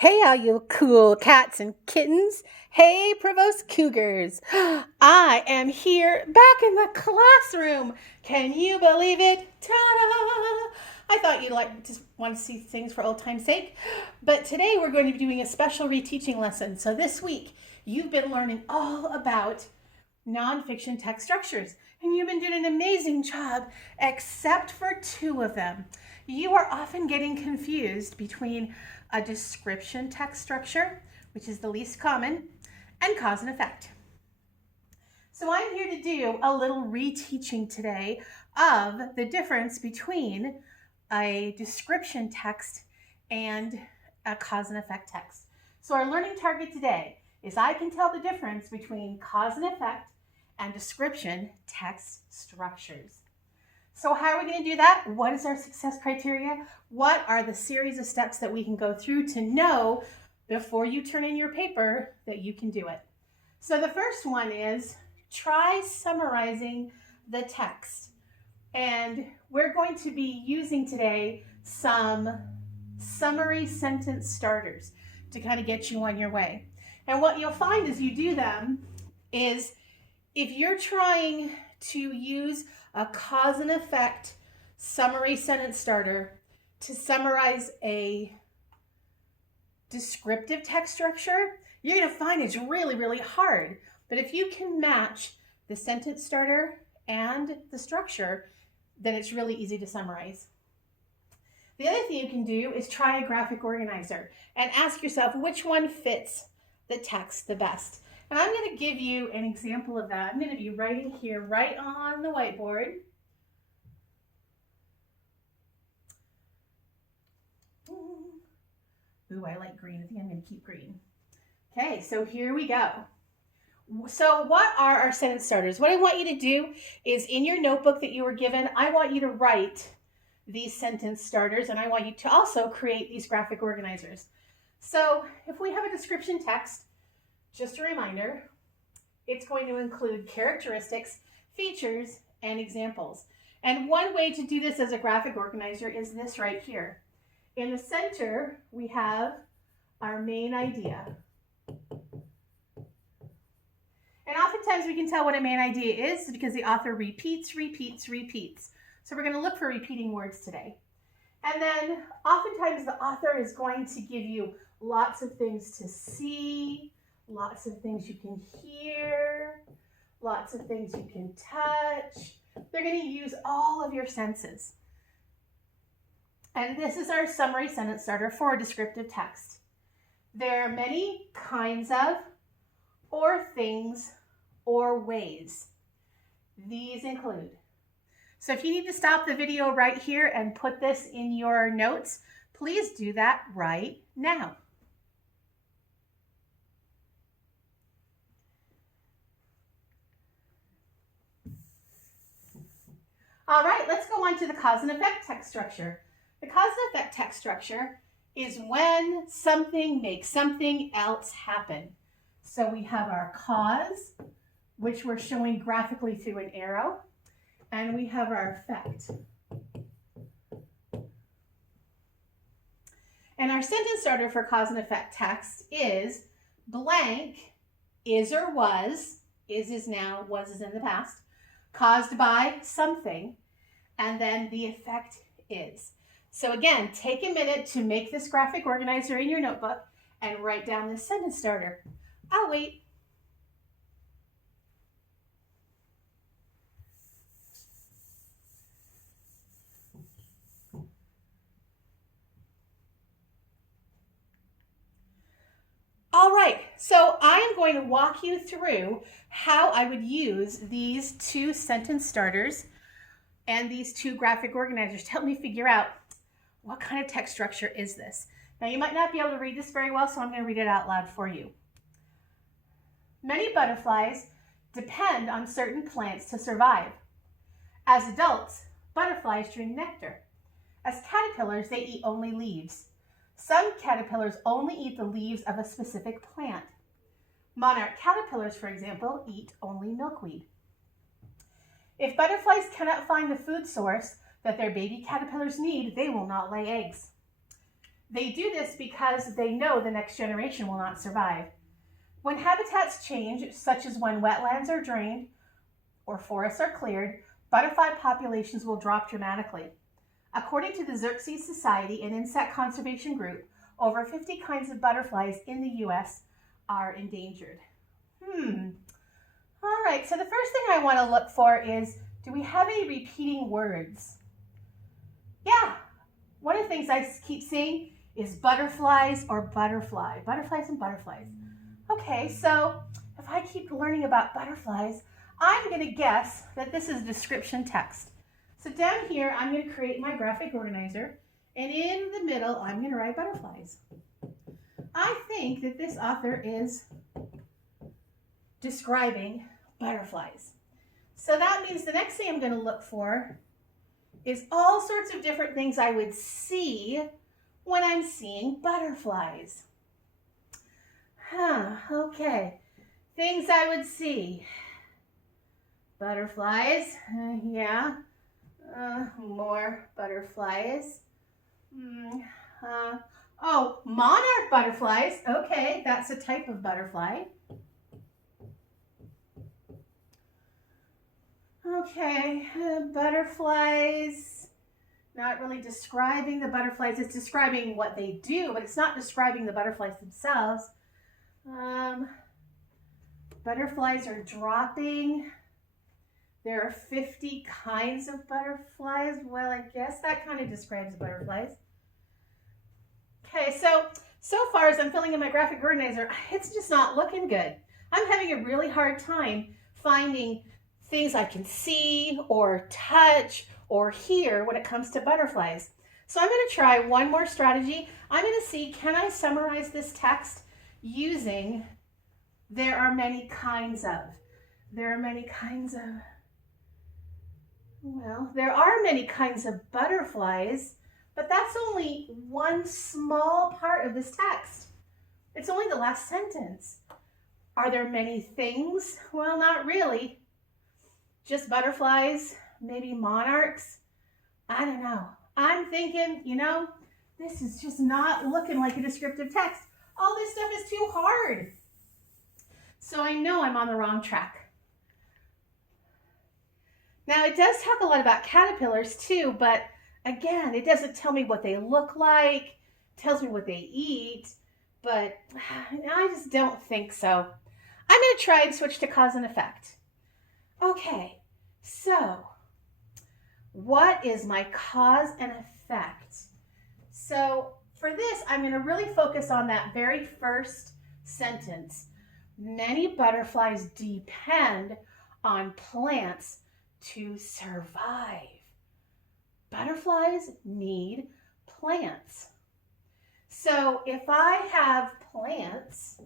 Hey, all you cool cats and kittens. Hey, Provost Cougars. I am here back in the classroom. Can you believe it? Ta-da! I thought you'd just want to see things for old time's sake. But today we're going to be doing a special reteaching lesson. So this week, you've been learning all about nonfiction text structures. And you've been doing an amazing job, except for two of them. You are often getting confused between a description text structure, which is the least common, and cause and effect. So I'm here to do a little reteaching today of the difference between a description text and a cause and effect text. So our learning target today is I can tell the difference between cause and effect and description text structures. So how are we going to do that? What is our success criteria? What are the series of steps that we can go through to know before you turn in your paper that you can do it? So the first one is try summarizing the text. And we're going to be using today some summary sentence starters to kind of get you on your way. And what you'll find as you do them is if you're trying to use a cause and effect summary sentence starter to summarize a descriptive text structure, you're going to find it's really, really hard. But if you can match the sentence starter and the structure, then it's really easy to summarize. The other thing you can do is try a graphic organizer and ask yourself which one fits the text the best. And I'm going to give you an example of that. I'm going to be writing here right on the whiteboard. Ooh, I like green. I think I'm going to keep green. Okay, so here we go. So what are our sentence starters? What I want you to do is in your notebook that you were given, I want you to write these sentence starters, and I want you to also create these graphic organizers. So if we have a description text, just a reminder, it's going to include characteristics, features, and examples. And one way to do this as a graphic organizer is this right here. In the center, we have our main idea. And oftentimes we can tell what a main idea is because the author repeats. So we're going to look for repeating words today. And then oftentimes the author is going to give you lots of things to see, lots of things you can hear, lots of things you can touch. They're going to use all of your senses. And this is our summary sentence starter for a descriptive text. There are many kinds of, or things, or ways. These include. So if you need to stop the video right here and put this in your notes, please do that right now. All right, let's go on to the cause and effect text structure. The cause and effect text structure is when something makes something else happen. So we have our cause, which we're showing graphically through an arrow, and we have our effect. And our sentence starter for cause and effect text is blank is or was, is now, was is in the past, caused by something, and then the effect is. So again, take a minute to make this graphic organizer in your notebook and write down this sentence starter. I'll wait. All right, so I am going to walk you through how I would use these two sentence starters and these two graphic organizers to help me figure out what kind of text structure is this. Now you might not be able to read this very well, so I'm going to read it out loud for you. Many butterflies depend on certain plants to survive. As adults, butterflies drink nectar. As caterpillars, they eat only leaves. Some caterpillars only eat the leaves of a specific plant. Monarch caterpillars, for example, eat only milkweed. If butterflies cannot find the food source that their baby caterpillars need, they will not lay eggs. They do this because they know the next generation will not survive. When habitats change, such as when wetlands are drained or forests are cleared, butterfly populations will drop dramatically. According to the Xerces Society, an insect conservation group, over 50 kinds of butterflies in the US are endangered. All right, so the first thing I want to look for is, do we have any repeating words? Yeah, one of the things I keep seeing is butterflies or butterfly. Butterflies and butterflies. Okay, so if I keep learning about butterflies, I'm going to guess that this is description text. So down here, I'm going to create my graphic organizer, and in the middle, I'm going to write butterflies. I think that this author is describing butterflies. So that means the next thing I'm going to look for is all sorts of different things I would see when I'm seeing butterflies. Okay. Things I would see. Butterflies, yeah. More butterflies. Oh, monarch butterflies. Okay, that's a type of butterfly. Okay, butterflies. Not really describing the butterflies. It's describing what they do, but it's not describing the butterflies themselves. Butterflies are dropping. There are 50 kinds of butterflies. Well, I guess that kind of describes butterflies. Okay, so far as I'm filling in my graphic organizer, it's just not looking good. I'm having a really hard time finding things I can see or touch or hear when it comes to butterflies. So I'm going to try one more strategy. I'm going to see, can I summarize this text using there are many kinds of. There are many kinds of. Well, there are many kinds of butterflies, but that's only one small part of this text. It's only the last sentence. Are there many things? Well, not really. Just butterflies, maybe monarchs. I don't know. I'm thinking, this is just not looking like a descriptive text. All this stuff is too hard. So I know I'm on the wrong track. Now, it does talk a lot about caterpillars too, but again, it doesn't tell me what they look like. It tells me what they eat, but I just don't think so. I'm going to try and switch to cause and effect. Okay, so what is my cause and effect? So for this, I'm going to really focus on that very first sentence. Many butterflies depend on plants to survive. Butterflies need plants. So if I have plants,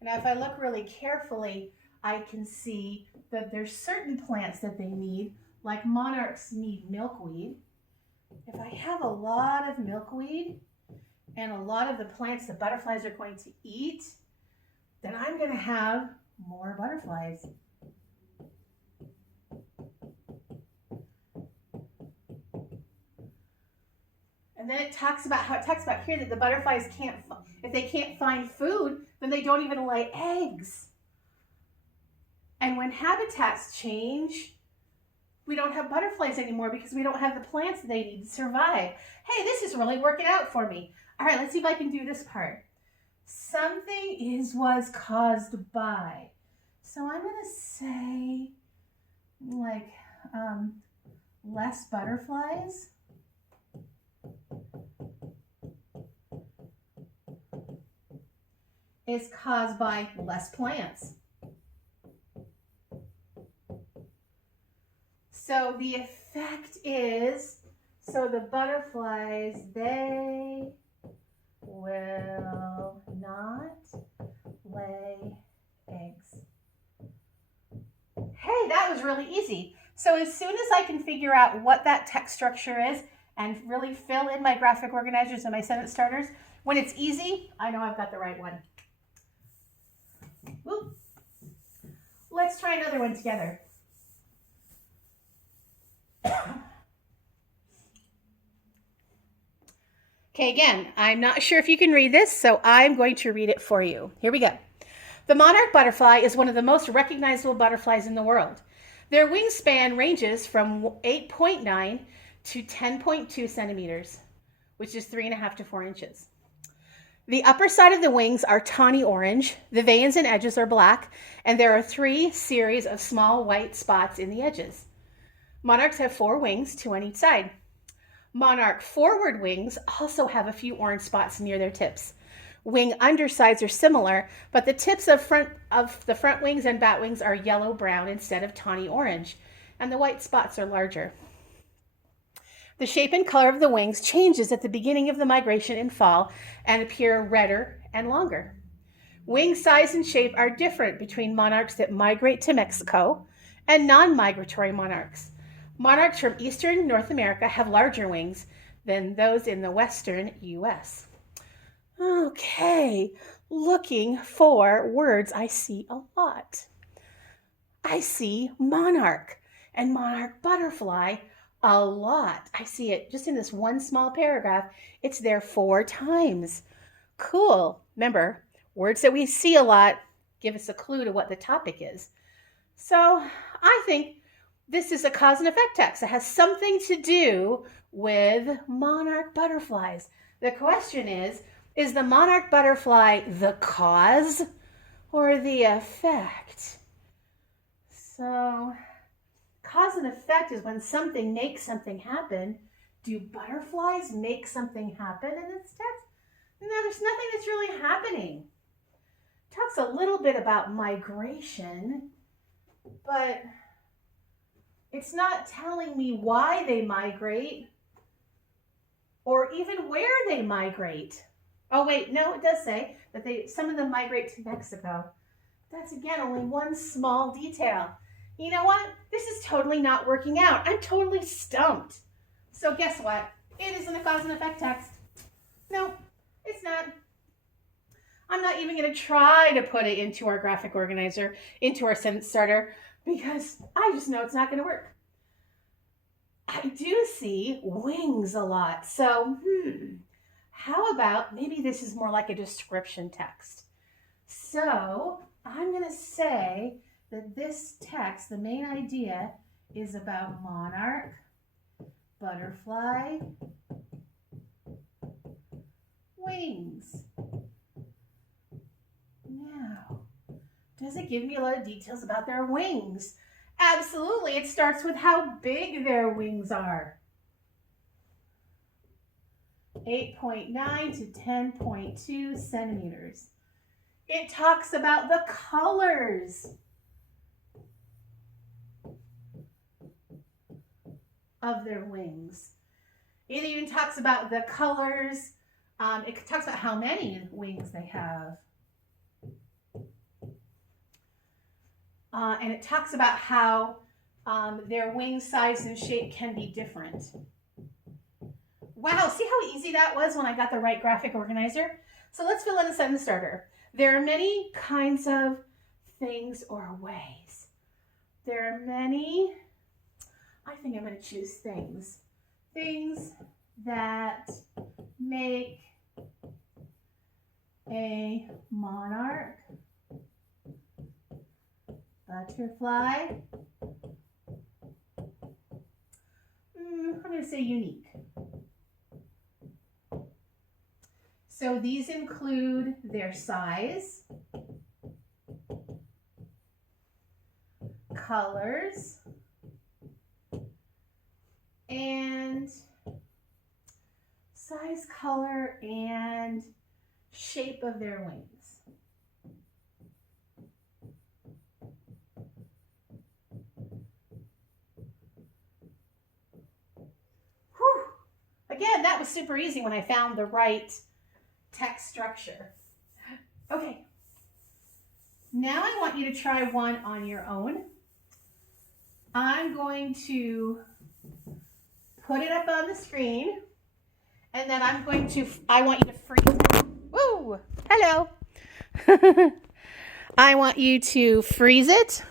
and if I look really carefully, I can see that there's certain plants that they need, like monarchs need milkweed. If I have a lot of milkweed and a lot of the plants the butterflies are going to eat, then I'm going to have more butterflies. And then it talks about here that the butterflies if they can't find food, then they don't even lay eggs. And when habitats change, we don't have butterflies anymore because we don't have the plants they need to survive. Hey, this is really working out for me. All right, let's see if I can do this part. Something was caused by. So I'm going to say less butterflies. Is caused by less plants. So the effect is, so the butterflies, they will not lay eggs. Hey, that was really easy. So as soon as I can figure out what that text structure is and really fill in my graphic organizers and my sentence starters, when it's easy, I know I've got the right one. Whoop. Let's try another one together. Okay, again, I'm not sure if you can read this, so I'm going to read it for you. Here we go. The monarch butterfly is one of the most recognizable butterflies in the world. Their wingspan ranges from 8.9 to 10.2 centimeters, which is 3.5 to 4 inches. The upper side of the wings are tawny orange, the veins and edges are black, and there are 3 series of small white spots in the edges. Monarchs have 4 wings, 2 on each side. Monarch forward wings also have a few orange spots near their tips. Wing undersides are similar, but the tips of the front wings and bat wings are yellow-brown instead of tawny orange, and the white spots are larger. The shape and color of the wings changes at the beginning of the migration in fall and appear redder and longer. Wing size and shape are different between monarchs that migrate to Mexico and non-migratory monarchs. Monarchs from eastern North America have larger wings than those in the western U.S. Okay, looking for words I see a lot. I see monarch and monarch butterfly a lot. I see it just in this one small paragraph. It's there 4 times. Cool. Remember, words that we see a lot give us a clue to what the topic is. So I think this is a cause and effect text. It has something to do with monarch butterflies. The question is the monarch butterfly the cause or the effect? So cause and effect is when something makes something happen. Do butterflies make something happen in this text? No, there's nothing that's really happening. It talks a little bit about migration, but it's not telling me why they migrate or even where they migrate. Oh wait, no, it does say that some of them migrate to Mexico. That's again only one small detail. You know what? This is totally not working out. I'm totally stumped. So guess what? It isn't a cause and effect text. No, it's not. I'm not even going to try to put it into our graphic organizer, into our sentence starter, because I just know it's not going to work. I do see wings a lot. So, how about maybe this is more like a description text. So, I'm going to say that this text, the main idea, is about monarch, butterfly, wings. Now, does it give me a lot of details about their wings? Absolutely. It starts with how big their wings are. 8.9 to 10.2 centimeters. It talks about the colors of their wings. It even talks about the colors. It talks about how many wings they have. And it talks about how their wing size and shape can be different. Wow, see how easy that was when I got the right graphic organizer? So let's fill in a sentence starter. There are many kinds of things or ways. There are many, I think I'm going to choose things. Things that make a monarch, butterfly, I'm going to say unique. So these include their size, colors, and size, color, and shape of their wings. Whew. Again, that was super easy when I found the right text structure. Okay, now I want you to try one on your own. I'm going to put it up on the screen, and then I want you to freeze it. Woo! Hello. I want you to freeze it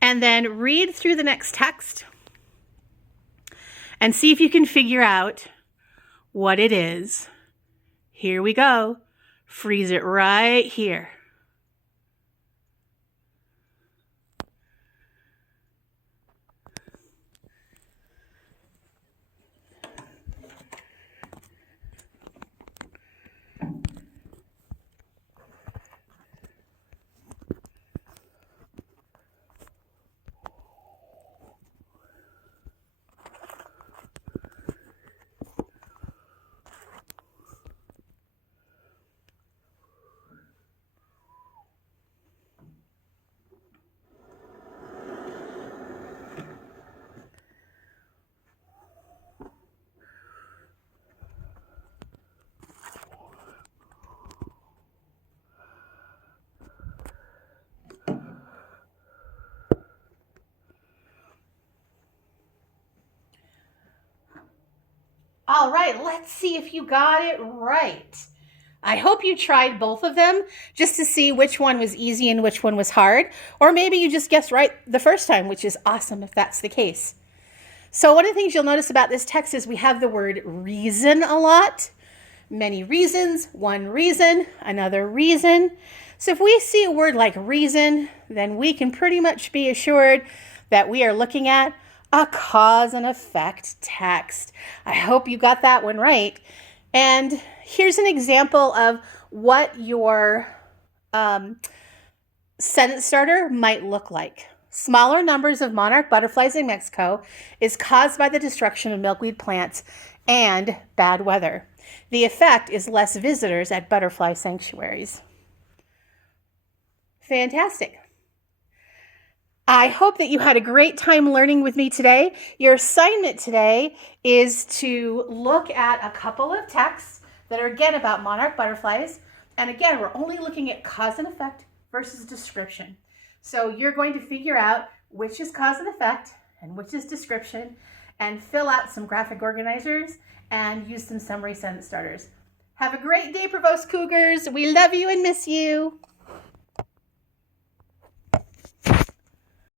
and then read through the next text and see if you can figure out what it is. Here we go. Freeze it right here. All right, let's see if you got it right. I hope you tried both of them just to see which one was easy and which one was hard. Or maybe you just guessed right the first time, which is awesome if that's the case. So one of the things you'll notice about this text is we have the word reason a lot. Many reasons, one reason, another reason. So if we see a word like reason, then we can pretty much be assured that we are looking at a cause and effect text. I hope you got that one right. And here's an example of what your sentence starter might look like. Smaller numbers of monarch butterflies in Mexico is caused by the destruction of milkweed plants and bad weather. The effect is less visitors at butterfly sanctuaries. Fantastic. I hope that you had a great time learning with me today. Your assignment today is to look at a couple of texts that are again about monarch butterflies. And again, we're only looking at cause and effect versus description. So you're going to figure out which is cause and effect and which is description and fill out some graphic organizers and use some summary sentence starters. Have a great day, Prevost Cougars. We love you and miss you.